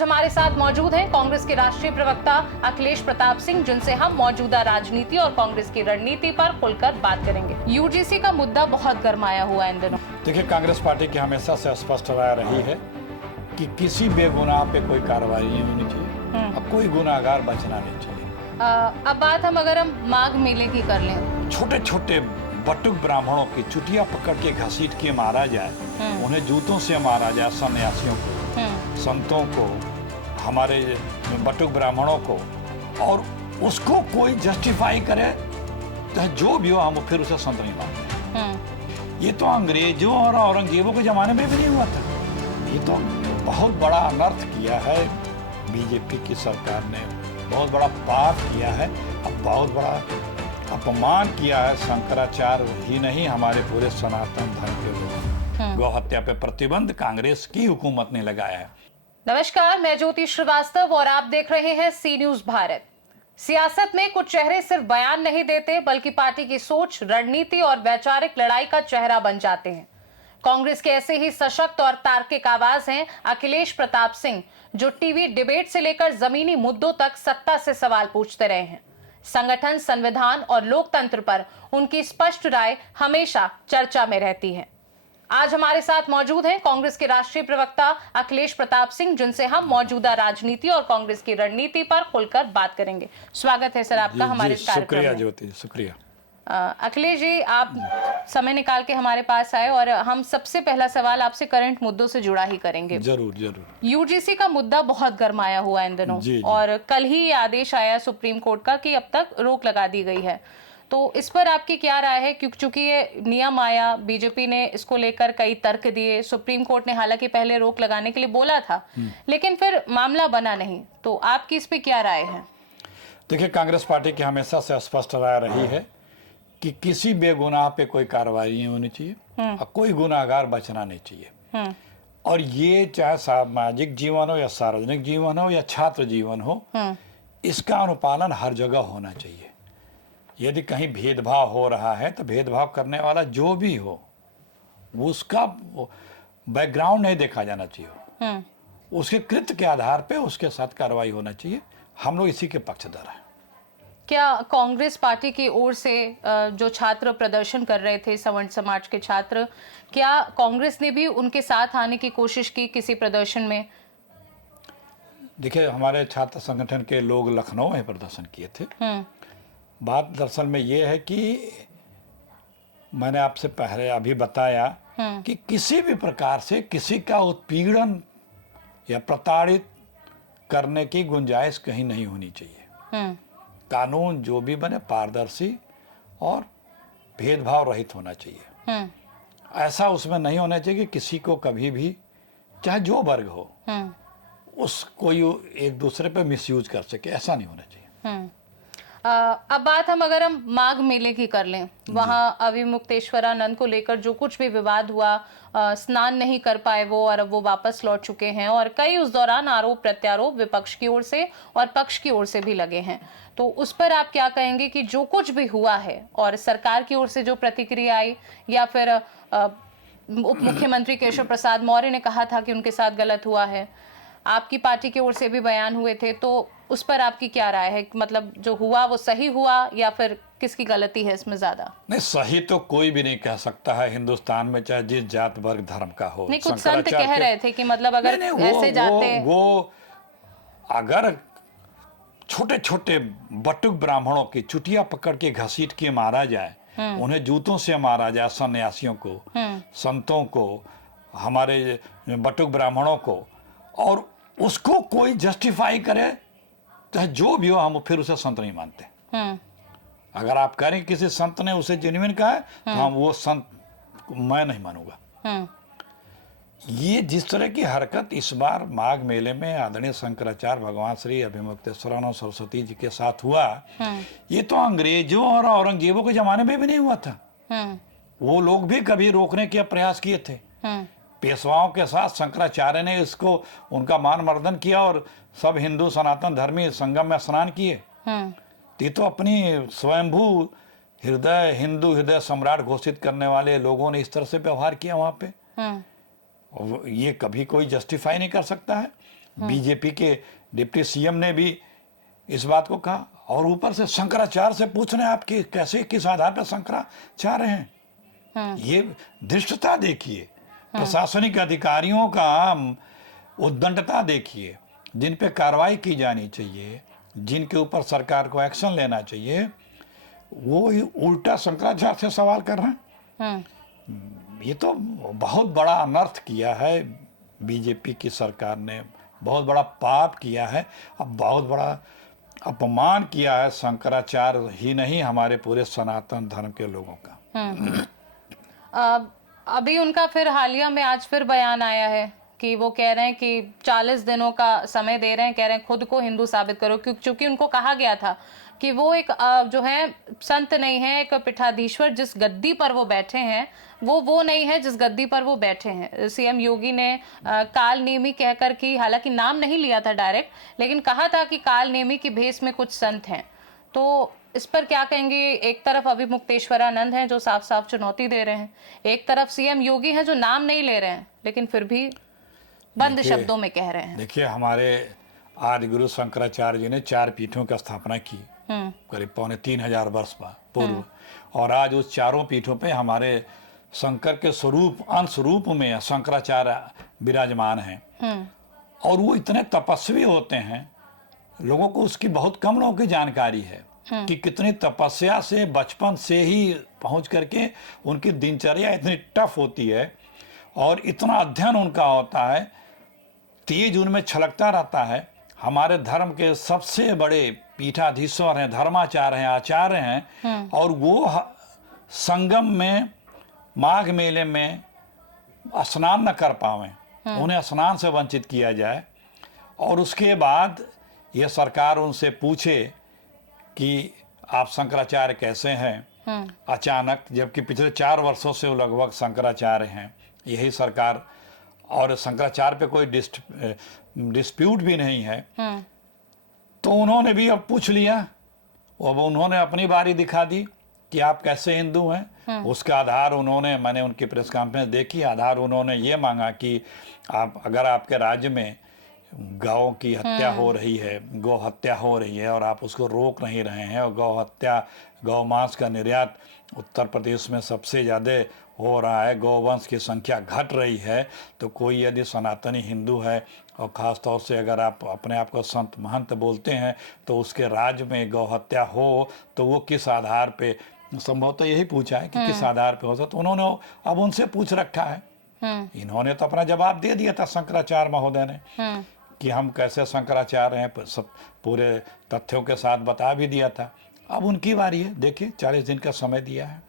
आज हमारे साथ मौजूद हैं कांग्रेस के राष्ट्रीय प्रवक्ता अखिलेश प्रताप सिंह, जिनसे हम मौजूदा राजनीति और कांग्रेस की रणनीति पर खुलकर बात करेंगे। यूजीसी का मुद्दा बहुत गरमाया हुआ है इन दिनों। देखिए, कांग्रेस पार्टी की हमेशा से स्पष्ट राय रही है कि किसी बेगुनाह पे कोई कार्रवाई नहीं होनी चाहिए, अब कोई गुनाहगार बचना नहीं चाहिए। अब बात अगर हम माघ मेले की कर लें, छोटे छोटे बटुक ब्राह्मणों की चुटिया पकड़ के घसीट के मारा जाए, उन्हें जूतों से मारा जाए, सन्यासियों को, संतों को, हमारे बटुक ब्राह्मणों को, और उसको कोई जस्टिफाई करे, चाहे जो भी हो, हम फिर उसे संत नहीं मानते। ये तो अंग्रेजों और औरंगजेबों के जमाने में भी नहीं हुआ था। ये तो बहुत बड़ा अनर्थ किया है बीजेपी की सरकार ने, बहुत बड़ा पाप किया है, अब बहुत बड़ा अपमान किया है शंकराचार्य ही नहीं, हमारे पूरे सनातन धर्म के लोग। गौ हत्या पे प्रतिबंध कांग्रेस की हुकूमत ने लगाया है। नमस्कार, मैं ज्योति श्रीवास्तव और आप देख रहे हैं सी न्यूज भारत। सियासत में कुछ चेहरे सिर्फ बयान नहीं देते, बल्कि पार्टी की सोच, रणनीति और वैचारिक लड़ाई का चेहरा बन जाते हैं। कांग्रेस के ऐसे ही सशक्त और तार्किक आवाज हैं अखिलेश प्रताप सिंह, जो टीवी डिबेट से लेकर जमीनी मुद्दों तक सत्ता से सवाल पूछते रहे हैं। संगठन, संविधान और लोकतंत्र पर उनकी स्पष्ट राय हमेशा चर्चा में रहती है। आज हमारे साथ मौजूद हैं कांग्रेस के राष्ट्रीय प्रवक्ता अखिलेश प्रताप सिंह, जिनसे हम मौजूदा राजनीति और कांग्रेस की रणनीति पर खुलकर बात करेंगे। स्वागत है सर आपका हमारे कार्यक्रम में। शुक्रिया ज्योति, शुक्रिया। अखिलेश जी, आप समय निकाल के हमारे पास आए और हम सबसे पहला सवाल आपसे करंट मुद्दों से जुड़ा ही करेंगे। जरूर जरूर। यूजीसी का मुद्दा बहुत गरमाया हुआ है इन दिनों, और कल ही ये आदेश आया सुप्रीम कोर्ट का कि अब तक रोक लगा दी गई है। तो इस पर आपकी क्या राय है? क्योंकि चूंकि ये नियम आया, बीजेपी ने इसको लेकर कई तर्क दिए, सुप्रीम कोर्ट ने हालांकि पहले रोक लगाने के लिए बोला था, लेकिन फिर मामला बना नहीं। तो आपकी इस पे क्या राय है? देखिए, कांग्रेस पार्टी की हमेशा से स्पष्ट राय रही है कि किसी बेगुनाह पे कोई कार्रवाई नहीं होनी चाहिए और कोई गुनाहगार बचना नहीं चाहिए। और ये चाहे सामाजिक जीवन हो या सार्वजनिक जीवन हो या छात्र जीवन हो, इसका अनुपालन हर जगह होना चाहिए। यदि कहीं भेदभाव हो रहा है तो भेदभाव करने वाला जो भी हो, उसका बैकग्राउंड नहीं देखा जाना चाहिए, उसके कृत्य के आधार पे उसके साथ कार्रवाई होना चाहिए। हम लोग इसी के पक्षधर हैं। क्या कांग्रेस पार्टी की ओर से जो छात्र प्रदर्शन कर रहे थे, सवर्ण समाज के छात्र, क्या कांग्रेस ने भी उनके साथ आने की कोशिश की किसी प्रदर्शन में? देखिए, हमारे छात्र संगठन के लोग लखनऊ में प्रदर्शन किए थे। बात दरअसल में ये है कि मैंने आपसे पहले अभी बताया कि किसी भी प्रकार से किसी का उत्पीड़न या प्रताड़ित करने की गुंजाइश कहीं नहीं होनी चाहिए। कानून जो भी बने पारदर्शी और भेदभाव रहित होना चाहिए। ऐसा उसमें नहीं होना चाहिए कि किसी को कभी भी, चाहे जो वर्ग हो, उस कोई एक दूसरे पे मिसयूज कर सके, ऐसा नहीं होना चाहिए। अब बात अगर हम माघ मेले की कर लें, वहाँ अविमुक्तेश्वरानंद को लेकर जो कुछ भी विवाद हुआ, स्नान नहीं कर पाए वो, और अब वो वापस लौट चुके हैं, और कई उस दौरान आरोप प्रत्यारोप विपक्ष की ओर से और पक्ष की ओर से भी लगे हैं। तो उस पर आप क्या कहेंगे कि जो कुछ भी हुआ है और सरकार की ओर से जो प्रतिक्रिया आई, या फिर उप मुख्यमंत्री केशव प्रसाद मौर्य ने कहा था कि उनके साथ गलत हुआ है, आपकी पार्टी की ओर से भी बयान हुए थे, तो उस पर आपकी क्या राय है? मतलब जो हुआ वो सही हुआ या फिर किसकी गलती है इसमें ज्यादा? नहीं, सही तो कोई भी नहीं कह सकता है हिंदुस्तान में, चाहे जिस जात वर्ग धर्म का हो। नहीं, कुछ संत कह रहे थे कि मतलब अगर ऐसे जाते वो अगर छोटे छोटे बटुक ब्राह्मणों की चुटिया पकड़ के घसीट के मारा जाए, उन्हें जूतों से मारा जाए, सन्यासियों को, संतों को, हमारे बटुक ब्राह्मणों को, और उसको कोई जस्टिफाई करे, चाहे जो भी हो, हम फिर उसे संत नहीं मानते। अगर आप कह रहे हैं किसी संत ने उसे जेन्युइन कहा है, तो हम वो संत मैं नहीं मानूंगा। ये जिस तरह की हरकत इस बार माघ मेले में आदरणीय शंकराचार्य भगवान श्री अभिमुक्तेश्वरानंद सरस्वती जी के साथ हुआ, ये तो अंग्रेजों और औरंगजेबों के जमाने में भी नहीं हुआ था। वो लोग भी कभी रोकने के प्रयास किए थे। पेशवाओं के साथ शंकराचार्य ने इसको, उनका मान मर्दन किया और सब हिंदू सनातन धर्मी संगम में स्नान किए। ये तो अपनी स्वयंभू हृदय, हिंदू हृदय सम्राट घोषित करने वाले लोगों ने इस तरह से व्यवहार किया वहां पे। ये कभी कोई जस्टिफाई नहीं कर सकता है। बीजेपी के डिप्टी सीएम ने भी इस बात को कहा, और ऊपर से शंकराचार्य से पूछ रहे हैं आप कि कैसे, किस आधार पर शंकराचार्य हैं। ये धृष्टता देखिए, प्रशासनिक अधिकारियों का उद्दंडता देखिए, जिन पे कार्रवाई की जानी चाहिए, जिनके ऊपर सरकार को एक्शन लेना चाहिए, वो उल्टा शंकराचार्य से सवाल कर रहे हैं। ये तो बहुत बड़ा अनर्थ किया है बीजेपी की सरकार ने, बहुत बड़ा पाप किया है, अब बहुत बड़ा अपमान किया है शंकराचार्य ही नहीं, हमारे पूरे सनातन धर्म के लोगों का। अभी उनका फिर हालिया में आज फिर बयान आया है कि वो कह रहे हैं कि 40 दिनों का समय दे रहे हैं, कह रहे हैं खुद को हिंदू साबित करो, क्योंकि उनको कहा गया था कि वो एक जो है संत नहीं है, एक पीठाधीश्वर जिस गद्दी पर वो बैठे हैं वो नहीं है जिस गद्दी पर वो बैठे हैं। सीएम योगी ने काल नेमी कहकर कि हालांकि नाम नहीं लिया था डायरेक्ट, लेकिन कहा था कि काल नेमी की भेष में कुछ संत हैं। तो इस पर क्या कहेंगे? एक तरफ अभी मुक्तेश्वरानंद हैं जो साफ साफ चुनौती दे रहे हैं, एक तरफ सीएम योगी हैं जो नाम नहीं ले रहे हैं लेकिन फिर भी बंद शब्दों में कह रहे हैं। देखिए, हमारे आदि गुरु शंकराचार्य जी ने 4 पीठों की स्थापना की करीब 3,500 वर्ष पूर्व, और आज उस चारों पीठों पे हमारे शंकर के स्वरूप अंश रूप में शंकराचार्य विराजमान हैं। और वो इतने तपस्वी होते हैं, लोगों को उसकी बहुत कम लोगों की जानकारी है कि कितनी तपस्या से बचपन से ही पहुंच करके उनकी दिनचर्या इतनी टफ होती है, और इतना अध्ययन उनका होता है, तेज उनमें छलकता रहता है। हमारे धर्म के सबसे बड़े पीठाधीश्वर हैं, धर्माचार्य हैं, आचार्य हैं, और वो संगम में माघ मेले में स्नान न कर पावें, उन्हें स्नान से वंचित किया जाए, और उसके बाद ये सरकार उनसे पूछे कि आप शंकराचार्य कैसे हैं, अचानक, जबकि पिछले 4 वर्षों से वो लगभग शंकराचार्य हैं, यही सरकार, और शंकराचार्य पे कोई डिस्प्यूट भी नहीं है, तो उन्होंने भी अब पूछ लिया। अब उन्होंने अपनी बारी दिखा दी कि आप कैसे हिंदू हैं। उसका आधार उन्होंने, मैंने उनकी प्रेस कॉन्फ्रेंस देखी, आधार उन्होंने ये मांगा कि आप, अगर आपके राज्य में गौ की हत्या हो रही है, गौ हत्या हो रही है, और आप उसको रोक नहीं रहे हैं, और गौ हत्या, गौ मांस का निर्यात उत्तर प्रदेश में सबसे ज़्यादा हो रहा है, गौवंश की संख्या घट रही है, तो कोई यदि सनातनी हिंदू है, और ख़ास तौर से अगर आप अपने आप को संत महंत बोलते हैं, तो उसके राज्य में गौ हत्या हो तो वो किस आधार पे, संभवतः यही पूछा है कि किस आधार पे हो सकता। तो उन्होंने अब उनसे पूछ रखा है। इन्होंने तो अपना जवाब दे दिया था शंकराचार्य महोदय ने कि हम कैसे शंकराचार्य हैं, सब पूरे तथ्यों के साथ बता भी दिया था। अब उनकी बारी है, देखिए 40 दिन का समय दिया है।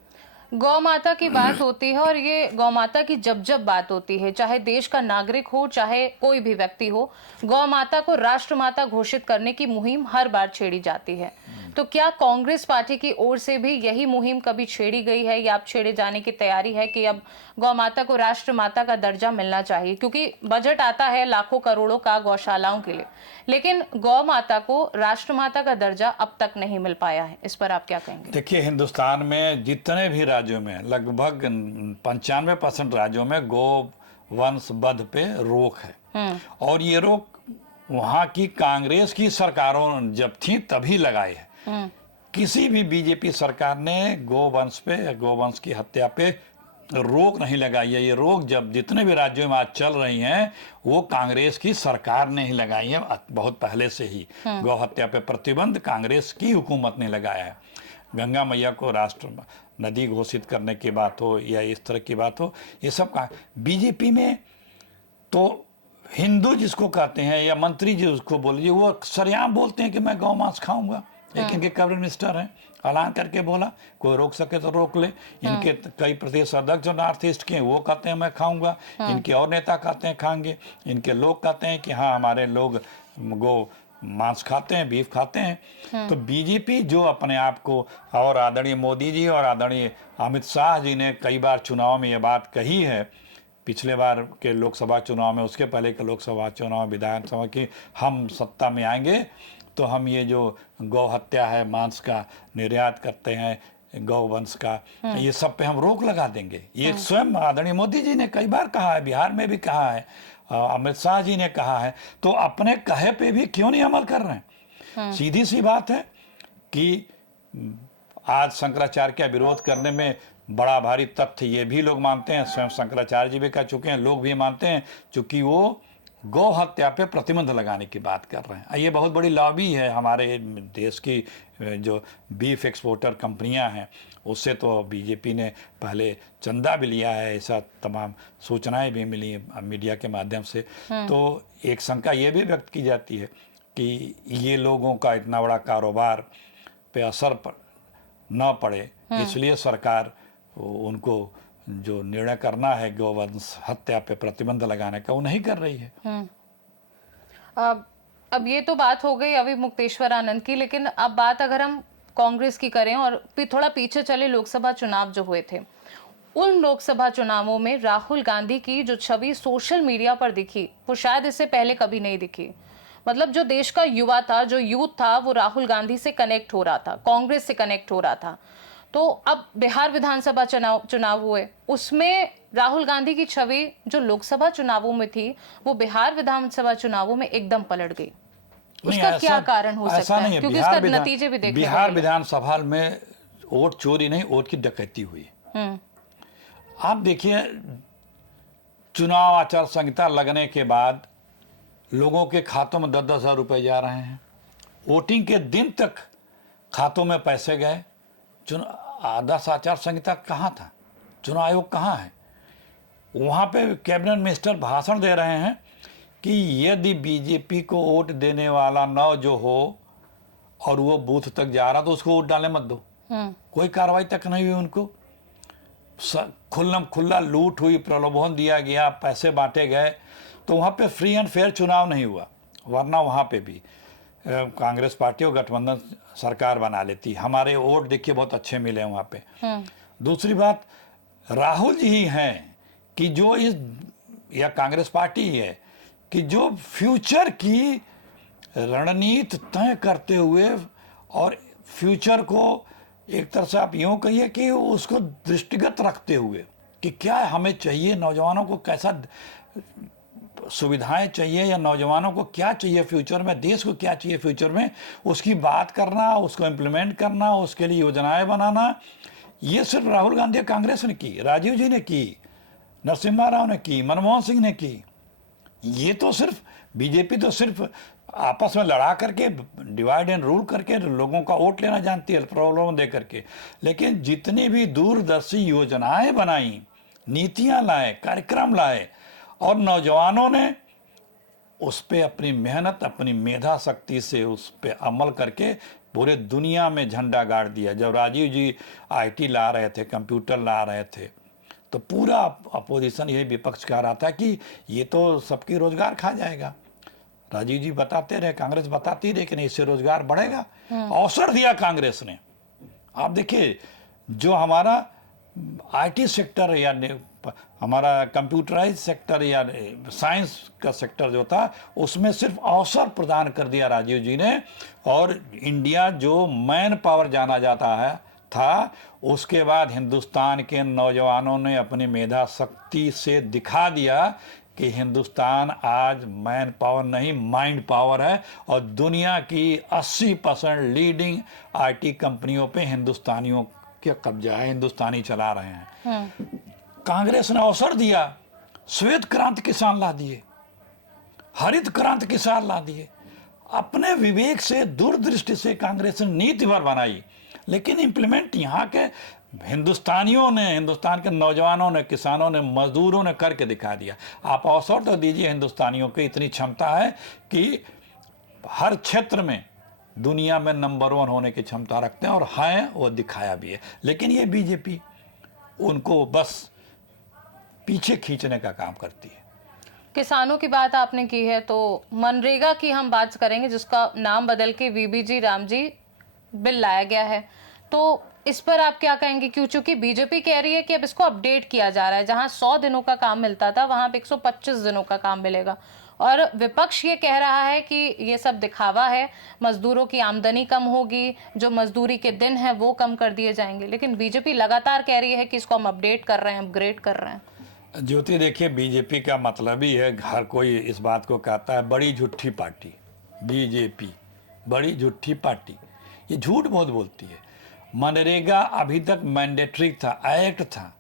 गौ माता की बात होती है, और ये गौ माता की जब जब बात होती है, चाहे देश का नागरिक हो चाहे कोई भी व्यक्ति हो, गौ माता को राष्ट्र माता घोषित करने की मुहिम हर बार छेड़ी जाती है। तो क्या कांग्रेस पार्टी की ओर से भी यही मुहिम कभी छेड़ी गई है, या अब छेड़े जाने की तैयारी है कि अब गौ माता को राष्ट्र माता का दर्जा मिलना चाहिए? क्योंकि बजट आता है लाखों करोड़ों का गौशालाओं के लिए, लेकिन गौ माता को राष्ट्र माता का दर्जा अब तक नहीं मिल पाया है। इस पर आप क्या कहेंगे? देखिए, हिंदुस्तान में जितने भी राज्यों में, लगभग 95% राज्यों में गौ वंश वध पे रोक है, और ये रोक वहाँ की कांग्रेस की सरकारों जब थी तभी लगाई है। किसी भी बीजेपी सरकार ने गोवंश पे, गोवंश की हत्या पे रोक नहीं लगाई है। ये रोक जब जितने भी राज्यों में आज चल रही हैं, वो कांग्रेस की सरकार ने ही लगाई है, बहुत पहले से ही। गौ हत्या पे प्रतिबंध कांग्रेस की हुकूमत ने लगाया है। गंगा मैया को राष्ट्र नदी घोषित करने की बात हो या इस तरह की बात हो, ये सब का बीजेपी में तो हिंदू जिसको कहते हैं या मंत्री जी उसको बोलिए, वो सरेआम बोलते हैं कि मैं गौ मांस खाऊंगा। एक इनके कैबिनेट मिनिस्टर हैं, ऐलान करके बोला, कोई रोक सके तो रोक ले। इनके कई प्रदेश अध्यक्ष जो नॉर्थ ईस्ट के हैं वो कहते हैं मैं खाऊंगा, इनके और नेता कहते हैं खाएंगे, इनके लोग कहते हैं कि हाँ हमारे लोग गो मांस खाते हैं, बीफ खाते हैं। तो बीजेपी जो अपने आप को, और आदरणीय मोदी जी और आदरणीय अमित शाह जी ने कई बार चुनाव में ये बात कही है, पिछले बार के लोकसभा चुनाव में, उसके पहले के लोकसभा चुनाव, विधानसभा की, हम सत्ता में आएंगे तो हम ये जो गौ हत्या है, मांस का निर्यात करते हैं गौ वंश का, ये सब पे हम रोक लगा देंगे। ये स्वयं आदरणीय मोदी जी ने कई बार कहा है, बिहार में भी कहा है, अमित शाह जी ने कहा है, तो अपने कहे पे भी क्यों नहीं अमल कर रहे हैं? सीधी सी बात है कि आज शंकराचार्य का विरोध करने में बड़ा भारी तथ्य ये भी लोग मानते हैं, स्वयं शंकराचार्य जी भी कह चुके हैं, लोग भी मानते हैं, चूंकि वो गौ हत्या पे प्रतिबंध लगाने की बात कर रहे हैं। ये बहुत बड़ी लॉबी है हमारे देश की, जो बीफ एक्सपोर्टर कंपनियां हैं, उससे तो बीजेपी ने पहले चंदा भी लिया है, ऐसा तमाम सूचनाएं भी मिली मीडिया के माध्यम से। तो एक शंका ये भी व्यक्त की जाती है कि ये लोगों का इतना बड़ा कारोबार पे असर न पड़े, इसलिए सरकार उनको जो निर्णय करना है गौवंश हत्या पे प्रतिबंध लगाने का, वो नहीं कर रही है। अब ये तो बात हो गई अभी मुक्तेश्वर आनंद की, लेकिन अब बात अगर हम कांग्रेस की करें और थोड़ा पीछे चले, लोकसभा चुनाव जो हुए थे, उन लोकसभा चुनावों में राहुल गांधी की जो छवि सोशल मीडिया पर दिखी, वो शायद इससे पहले कभी नहीं दिखी। मतलब जो देश का युवा था, जो यूथ था, वो राहुल गांधी से कनेक्ट हो रहा था, कांग्रेस से कनेक्ट हो रहा था। तो अब बिहार विधानसभा चुनाव हुए, उसमें राहुल गांधी की छवि जो लोकसभा चुनावों में थी, वो बिहार विधानसभा चुनावों में एकदम पलट गई। उसका क्या कारण हो सकता है? क्योंकि इसका नतीजे भी देखने बिहार विधानसभा में वोट चोरी नहीं, वोट की डकैती हुई। आप देखिए, चुनाव आचार संहिता लगने के बाद लोगों के खातों में 10-10 हज़ार रुपए जा रहे हैं। वोटिंग के दिन तक खातों में पैसे गए। आदर्श आचार संहिता कहाँ था? चुनाव आयोग कहाँ है? वहाँ पे कैबिनेट मिनिस्टर भाषण दे रहे हैं कि यदि बीजेपी को वोट देने वाला न जो हो और वो बूथ तक जा रहा तो उसको वोट डालने मत दो। कोई कार्रवाई तक नहीं हुई उनको। खुल्लम खुल्ला लूट हुई, प्रलोभन दिया गया, पैसे बांटे गए। तो वहाँ पे फ्री एंड फेयर चुनाव नहीं हुआ, वरना वहाँ पे भी कांग्रेस पार्टी और गठबंधन सरकार बना लेती। हमारे वोट देखिए बहुत अच्छे मिले वहाँ पे। दूसरी बात, राहुल जी ही हैं कि जो इस, या कांग्रेस पार्टी ही है कि जो फ्यूचर की रणनीति तय करते हुए और फ्यूचर को एक तरह से आप यूँ कहिए कि उसको दृष्टिगत रखते हुए कि क्या हमें चाहिए, नौजवानों को कैसा सुविधाएं चाहिए या नौजवानों को क्या चाहिए फ्यूचर में, देश को क्या चाहिए फ्यूचर में, उसकी बात करना, उसको इम्प्लीमेंट करना, उसके लिए योजनाएं बनाना। ये सिर्फ राहुल गांधी और कांग्रेस ने की, राजीव जी ने की, नरसिम्हा राव ने की, मनमोहन सिंह ने की। ये तो सिर्फ बीजेपी तो सिर्फ आपस में लड़ा करके, डिवाइड एंड रूल करके लोगों का वोट लेना जानती है, प्रलोभन दे करके। लेकिन जितनी भी दूरदर्शी योजनाएं बनाई, नीतियां लाए, कार्यक्रम लाए, और नौजवानों ने उस पर अपनी मेहनत, अपनी मेधा शक्ति से उस पर अमल करके पूरे दुनिया में झंडा गाड़ दिया। जब राजीव जी आईटी ला रहे थे, कंप्यूटर ला रहे थे, तो पूरा अपोजिशन यही विपक्ष कह रहा था कि ये तो सबकी रोजगार खा जाएगा। राजीव जी बताते रहे, कांग्रेस बताती रही कि नहीं, इससे रोजगार बढ़ेगा। अवसर दिया कांग्रेस ने। आप देखिए, जो हमारा आईटी सेक्टर या हमारा कंप्यूटराइज सेक्टर या साइंस का सेक्टर जो था, उसमें सिर्फ अवसर प्रदान कर दिया राजीव जी ने। और इंडिया जो मैन पावर जाना जाता है था, उसके बाद हिंदुस्तान के नौजवानों ने अपनी मेधा शक्ति से दिखा दिया कि हिंदुस्तान आज मैन पावर नहीं, माइंड पावर है। और दुनिया की 80% लीडिंग आईटी कंपनियों पे हिंदुस्तानियों का कब्जा है, हिंदुस्तानी चला रहे हैं। कांग्रेस ने अवसर दिया, श्वेत क्रांति किसान ला दिए, हरित क्रांति किसान ला दिए। अपने विवेक से, दूरदृष्टि से कांग्रेस ने नीति भर बनाई, लेकिन इंप्लीमेंट यहाँ के हिंदुस्तानियों ने, हिंदुस्तान के नौजवानों ने, किसानों ने, मजदूरों ने करके दिखा दिया। आप अवसर तो दीजिए, हिंदुस्तानियों की इतनी क्षमता है कि हर क्षेत्र में दुनिया में नंबर 1 होने की क्षमता रखते हैं, और हैं, वो दिखाया भी है। लेकिन ये बीजेपी उनको बस पीछे खींचने का काम करती है। किसानों की बात आपने की है, तो मनरेगा की हम बात करेंगे, जिसका नाम बदल के वीबीजी रामजी बिल लाया गया है। तो इस पर आप क्या कहेंगे? क्यों? चूंकि बीजेपी कह रही है कि अब इसको अपडेट किया जा रहा है, जहां 100 दिनों का काम मिलता था वहां पे 125 दिनों का काम मिलेगा, और विपक्ष ये कह रहा है कि ये सब दिखावा है, मजदूरों की आमदनी कम होगी, जो मजदूरी के दिन है वो कम कर दिए जाएंगे। लेकिन बीजेपी लगातार कह रही है कि इसको हम अपडेट कर रहे हैं, अपग्रेड कर रहे हैं। ज्योति, देखिए बीजेपी का मतलब ही है, हर कोई इस बात को कहता है बड़ी झूठी पार्टी बीजेपी, बड़ी झूठी पार्टी। ये झूठ बहुत बोलती है। मनरेगा अभी तक मैंडेटरी था, एक्ट था,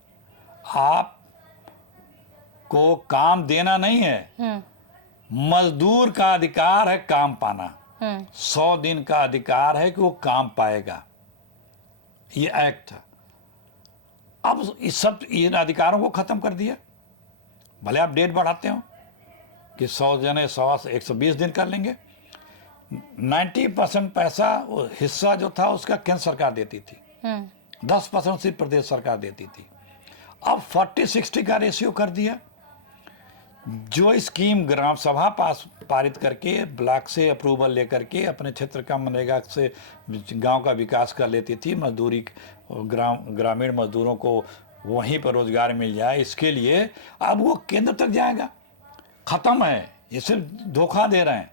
आपको काम देना नहीं है। मजदूर का अधिकार है काम पाना, 100 दिन का अधिकार है कि वो काम पाएगा, ये एक्ट था। अब इस सब इन अधिकारों को खत्म कर दिया। भले आप डेट बढ़ाते हो कि 100 जने 120 दिन कर लेंगे। 90% पैसा हिस्सा जो था उसका केंद्र सरकार देती थी, 10% सिर्फ प्रदेश सरकार देती थी। अब 40-60 का रेशियो कर दिया। जो स्कीम ग्राम सभा पारित करके ब्लॉक से अप्रूवल लेकर के अपने क्षेत्र का मनरेगा से गांव का विकास कर लेती थी, मजदूरी ग्रामीण मजदूरों को वहीं पर रोजगार मिल जाए, इसके लिए अब वो केंद्र तक जाएगा। खत्म है, ये सिर्फ धोखा दे रहे हैं।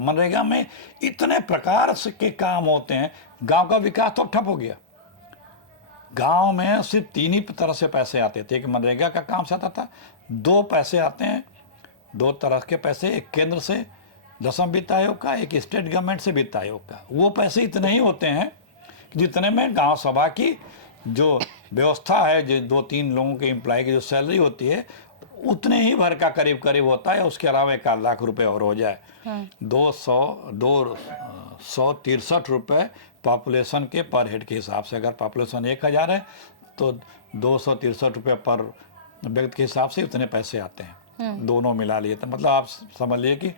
मनरेगा में इतने प्रकार से के काम होते हैं, गांव का विकास तो ठप हो गया। गांव में सिर्फ 3 ही तरह से पैसे आते थे। एक मनरेगा का काम से आता था, 2 पैसे आते हैं, 2 तरह के पैसे, एक केंद्र से 10वें वित्त आयोग का, एक स्टेट गवर्नमेंट से वित्त आयोग का। वो पैसे इतने ही होते हैं जितने में गांव सभा की जो व्यवस्था है, जो 2-3 लोगों के एम्प्लॉय की जो सैलरी होती है, उतने ही भर का करीब करीब होता है। उसके अलावा 1 लाख रुपए और हो जाए। 263 रुपये पॉपुलेशन के पर हेड के हिसाब से, अगर पॉपुलेशन 1000 है तो 263 रुपये पर व्यक्ति के हिसाब से उतने पैसे आते हैं, दोनों मिला लिए। तो मतलब आप समझ लिए कि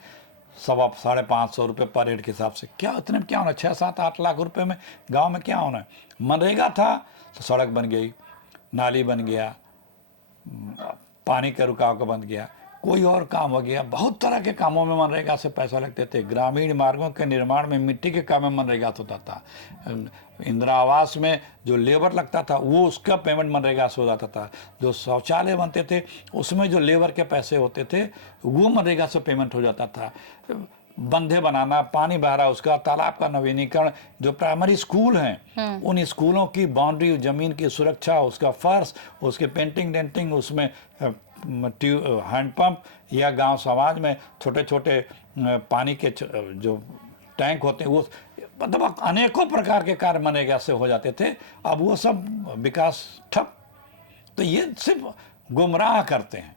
550 रुपये पर हेड के हिसाब से। क्या इतने में क्या होना, 6-7-8 लाख रुपए में गांव में क्या होना है। मनरेगा था तो सड़क बन गई, नाली बन गया, पानी का रुकाव का बन गया, कोई और काम हो गया। बहुत तरह के कामों में मनरेगा से पैसा लगते थे। ग्रामीण मार्गों के निर्माण में, मिट्टी के काम में मनरेगा से होता था। इंदिरा आवास में जो लेबर लगता था वो उसका पेमेंट मनरेगा से हो जाता था। जो शौचालय बनते थे उसमें जो लेबर के पैसे होते थे वो मनरेगा से पेमेंट हो जाता था। बंधे बनाना, पानी बहारा उसका, तालाब का नवीनीकरण, जो प्राइमरी स्कूल हैं उन स्कूलों की बाउंड्री, जमीन की सुरक्षा, उसका फर्श, उसके पेंटिंग डेंटिंग, उसमें हैंडपंप या गांव समाज में छोटे छोटे पानी के जो टैंक होते हैं, वो मतलब अनेकों प्रकार के कार्य मनरेगा से हो जाते थे। अब वो सब विकास ठप। तो ये सिर्फ गुमराह करते हैं।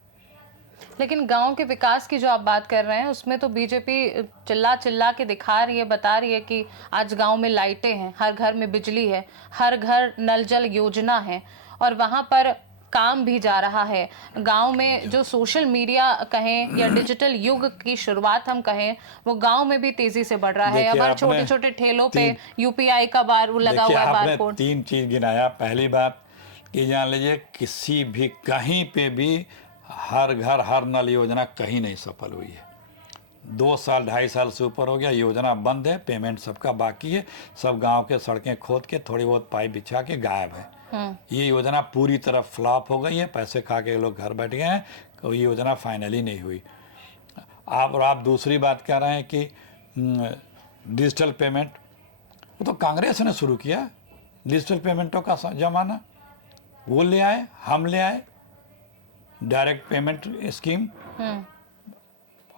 लेकिन गांव के विकास की जो आप बात कर रहे हैं उसमें तो बीजेपी चिल्ला चिल्ला के दिखा रही है, बता रही है कि आज गांव में लाइटें हैं, हर घर में बिजली है, हर घर नल जल योजना है और वहां पर काम भी जा रहा है। गांव में जो सोशल मीडिया कहें या डिजिटल युग की शुरुआत हम कहें, वो गांव में भी तेजी से बढ़ रहा है। अब हर छोटे छोटे ठेलों पे यूपीआई का बार लगा हुआ है, बारकोड। 3 चीज गिनाया। पहली बात कि जान लीजिए किसी भी कहीं पे भी हर घर हर नल योजना कहीं नहीं सफल हुई है। 2 साल 2.5 साल से ऊपर हो गया, योजना बंद है, पेमेंट सबका बाकी है। सब गांव के सड़कें खोद के थोड़ी बहुत पाइप बिछा के गायब है। ये योजना पूरी तरह फ्लॉप हो गई है, पैसे खा के लोग घर बैठ गए हैं, कोई योजना फाइनली नहीं हुई। आप दूसरी बात कह रहे हैं कि डिजिटल पेमेंट, वो तो कांग्रेस ने शुरू किया डिजिटल पेमेंटों का जमाना। वो ले आए, हम ले आए डायरेक्ट पेमेंट स्कीम।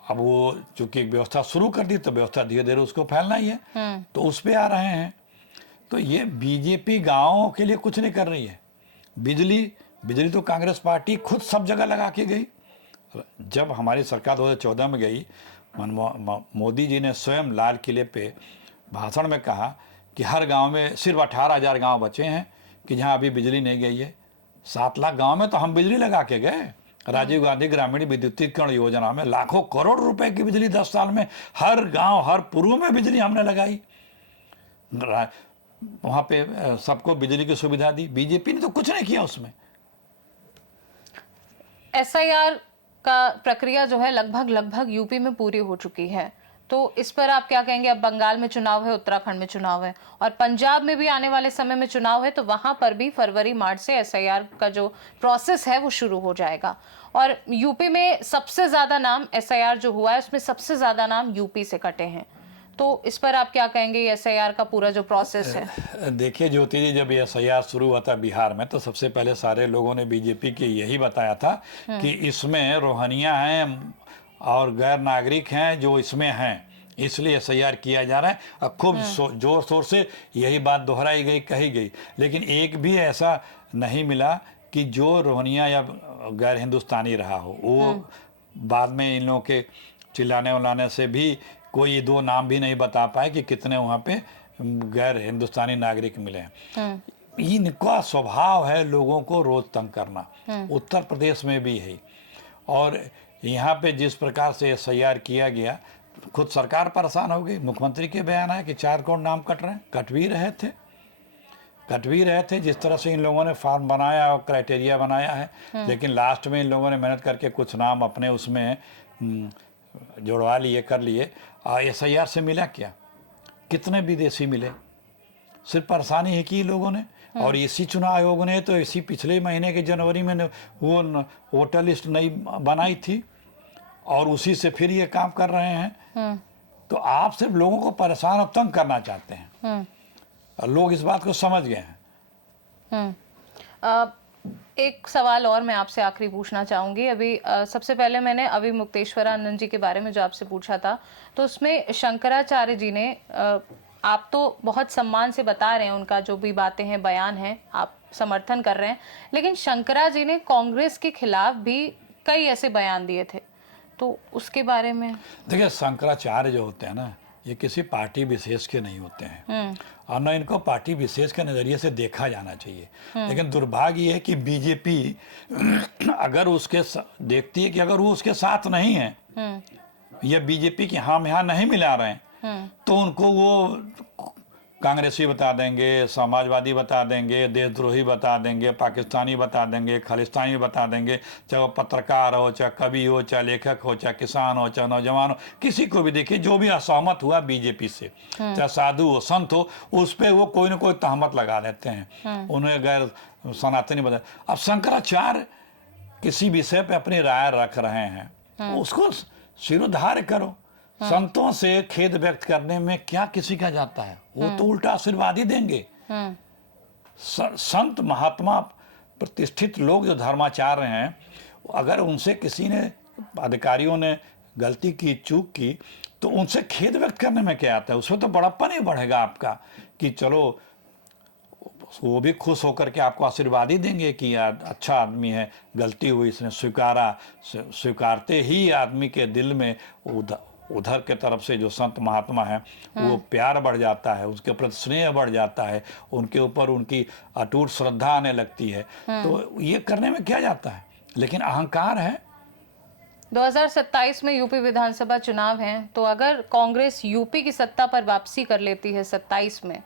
अब वो चूंकि एक व्यवस्था शुरू कर दी तो व्यवस्था धीरे धीरे उसको फैलना ही है, तो उस पे आ रहे हैं। तो ये बीजेपी गांवों के लिए कुछ नहीं कर रही है। बिजली तो कांग्रेस पार्टी खुद सब जगह लगा के गई। जब हमारी सरकार 2014 में गई, मोदी जी ने स्वयं लाल किले पे भाषण में कहा कि हर गांव में सिर्फ 18,000 गांव बचे हैं कि जहां अभी बिजली नहीं गई है। 7 लाख गांव में तो हम बिजली लगा के गए। राजीव गांधी ग्रामीण विद्युतीकरण योजना में लाखों करोड़ रुपए की बिजली 10 साल में हर गांव हर पुरु में बिजली हमने लगाई। वहां पे सबको बिजली की सुविधा दी। बीजेपी ने तो कुछ नहीं किया उसमें। एसआईआर का प्रक्रिया जो है लगभग यूपी में पूरी हो चुकी है, तो इस पर आप क्या कहेंगे? अब बंगाल में चुनाव है, उत्तराखंड में चुनाव है और पंजाब में भी आने वाले समय में चुनाव है, तो वहां पर भी फरवरी मार्च से एसआईआर का जो प्रोसेस है वो शुरू हो जाएगा। और यूपी में सबसे ज्यादा नाम एसआईआर जो हुआ है उसमें सबसे ज्यादा नाम यूपी से कटे हैं। तो इस पर आप क्या कहेंगे, एसआईआर का पूरा जो प्रोसेस है? देखिए ज्योति जी, जब एसआईआर शुरू हुआ था बिहार में तो सबसे पहले सारे लोगों ने बीजेपी के यही बताया था कि इसमें रोहनिया हैं और गैर नागरिक हैं जो इसमें हैं, इसलिए एसआईआर किया जा रहा है। अब खूब जोर शोर से यही बात दोहराई गई, कही गई, लेकिन एक भी ऐसा नहीं मिला कि जो रोहनिया या गैर हिंदुस्तानी रहा हो। वो बाद में इन लोगों के चिल्लाने उल्लाने से भी कोई दो नाम भी नहीं बता पाए कि कितने वहाँ पे गैर हिंदुस्तानी नागरिक मिले हैं। इनका स्वभाव है लोगों को रोज तंग करना, उत्तर प्रदेश में भी है। और यहाँ पे जिस प्रकार से एसआईआर किया गया, खुद सरकार परेशान हो गई। मुख्यमंत्री के बयान है कि 4 करोड़ नाम कट रहे हैं, कट भी रहे थे जिस तरह से इन लोगों ने फॉर्म बनाया और क्राइटेरिया बनाया है। लेकिन लास्ट में इन लोगों ने मेहनत करके कुछ नाम अपने उसमें जोड़वा लिए, कर लिए। एसआईआर से मिला क्या? कितने विदेशी मिले? सिर्फ परेशानी है कि लोगों ने, और इसी चुनाव आयोग ने तो इसी पिछले महीने के जनवरी में वो वोटर लिस्ट नई बनाई थी और उसी से फिर ये काम कर रहे हैं। तो आप सिर्फ लोगों को परेशान और तंग करना चाहते हैं, और लोग इस बात को समझ गए हैं। एक सवाल और मैं आपसे आखिरी पूछना चाहूंगी। अभी सबसे पहले मैंने अभी मुक्तेश्वरानंद जी के बारे में जो आपसे पूछा था, तो उसमें शंकराचार्य जी ने, आप तो बहुत सम्मान से बता रहे हैं उनका जो भी बातें हैं, बयान है, आप समर्थन कर रहे हैं, लेकिन शंकरा जी ने कांग्रेस के खिलाफ भी कई ऐसे बयान दिए थे, तो उसके बारे में? देखिए शंकराचार्य जो होते हैं ना, ये किसी पार्टी विशेष के नहीं होते हैं और न इनको पार्टी विशेष के नज़रिए से देखा जाना चाहिए। लेकिन दुर्भाग्य ये है कि बीजेपी अगर उसके देखती है कि अगर वो उसके साथ नहीं है या बीजेपी की हम यहाँ नहीं मिला रहे हैं, तो उनको वो कांग्रेसी बता देंगे, समाजवादी बता देंगे, देशद्रोही बता देंगे, पाकिस्तानी बता देंगे, खालिस्तानी बता देंगे। चाहे वो पत्रकार हो, चाहे कवि हो, चाहे लेखक हो, चाहे किसान हो, चाहे नौजवान हो, किसी को भी देखिए जो भी असहमत हुआ बीजेपी से, चाहे साधु हो, संत हो, उस पर वो कोई ना कोई तहमत लगा देते हैं, उन्हें गैर सनातनी बता। अब शंकराचार्य किसी विषय पे अपनी राय रख रहे हैं, उसको शिरोधार्य करो। संतों से खेद व्यक्त करने में क्या किसी का जाता है? वो तो उल्टा आशीर्वाद ही देंगे। संत महात्मा प्रतिष्ठित लोग जो धर्माचार्य हैं, अगर उनसे किसी ने, अधिकारियों ने गलती की, चूक की, तो उनसे खेद व्यक्त करने में क्या आता है? उसमें तो बड़प्पन ही बढ़ेगा आपका कि चलो, वो भी खुश होकर के आपको आशीर्वाद ही देंगे कि यार अच्छा आदमी है, गलती हुई, इसने स्वीकारा। स्वीकारते ही आदमी के दिल में उधर के तरफ से जो संत महात्मा है वो प्यार बढ़ जाता है, उसके प्रति स्नेह बढ़ जाता है, उनके ऊपर उनकी अटूट श्रद्धा आने लगती है। तो ये करने में क्या जाता है? लेकिन अहंकार है। 2027 में यूपी विधानसभा चुनाव हैं, तो अगर कांग्रेस यूपी की सत्ता पर वापसी कर लेती है 27 में,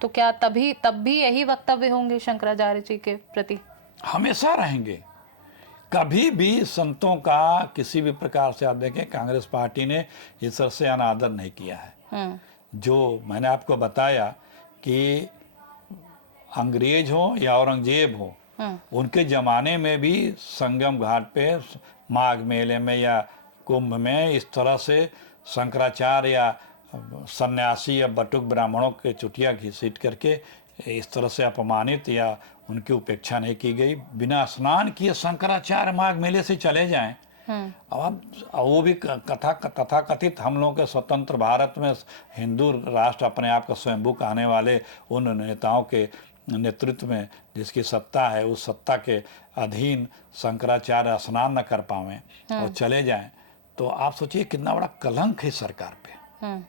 तो क्या तब भी यही वक्तव्य होंगे शंकराचार्य जी के प्रति? हमेशा रहेंगे। कभी भी संतों का किसी भी प्रकार से, आप देखें कांग्रेस पार्टी ने इस तरह से अनादर नहीं किया है। जो मैंने आपको बताया कि अंग्रेज हो या औरंगजेब हो, उनके ज़माने में भी संगम घाट पे माघ मेले में या कुंभ में इस तरह से शंकराचार्य या सन्यासी या बटुक ब्राह्मणों के चुटिया घसीट करके इस तरह से अपमानित या उनकी उपेक्षा नहीं की गई। बिना स्नान किए शंकराचार्य माघ मेले से चले जाएं। अब वो भी तथाकथित हम लोगों के स्वतंत्र भारत में हिंदू राष्ट्र अपने आप का स्वयंभू कहने वाले उन नेताओं के नेतृत्व में जिसकी सत्ता है, उस सत्ता के अधीन शंकराचार्य स्नान न कर पावें और चले जाएं, तो आप सोचिए कितना बड़ा कलंक है सरकार पे।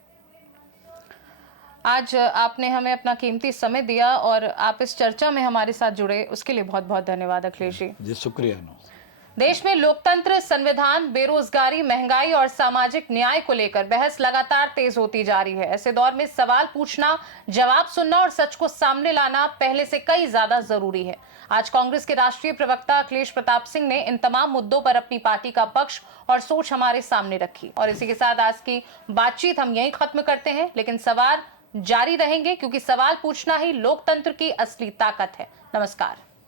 आज आपने हमें अपना कीमती समय दिया और आप इस चर्चा में हमारे साथ जुड़े, उसके लिए बहुत बहुत धन्यवाद अखिलेश जी। जी शुक्रिया। देश में लोकतंत्र, संविधान, बेरोजगारी, महंगाई और सामाजिक न्याय को लेकर बहस लगातार तेज होती जा रही है। ऐसे दौर में सवाल पूछना, जवाब सुनना और सच को सामने लाना पहले से कई ज्यादा जरूरी है। आज कांग्रेस के राष्ट्रीय प्रवक्ता अखिलेश प्रताप सिंह ने इन तमाम मुद्दों पर अपनी पार्टी का पक्ष और सोच हमारे सामने रखी। और इसी के साथ आज की बातचीत हम यहीं खत्म करते हैं, लेकिन सवाल जारी रहेंगे क्योंकि सवाल पूछना ही लोकतंत्र की असली ताकत है। नमस्कार।